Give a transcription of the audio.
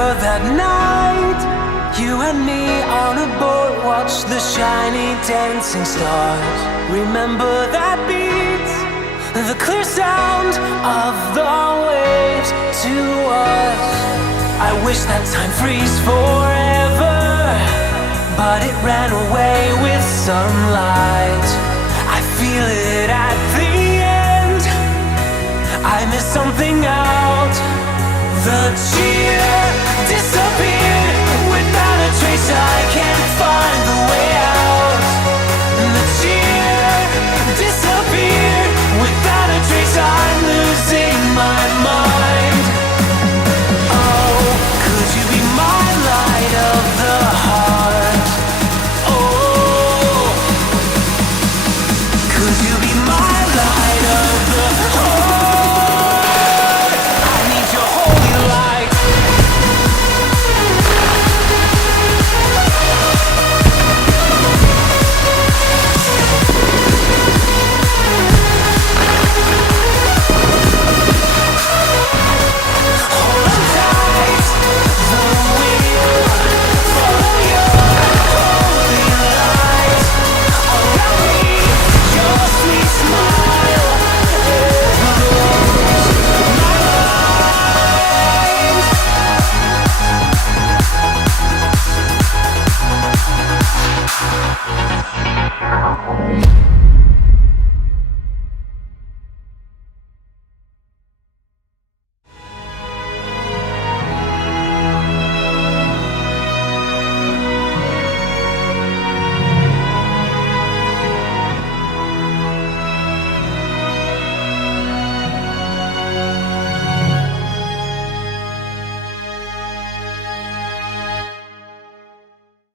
Remember that night, you and me on a boat, watch the shiny dancing stars. Remember that beat, the clear sound of the waves to us. I wish that time freeze forever, but it ran away with sunlight. I feel it at the end, I missed something out. The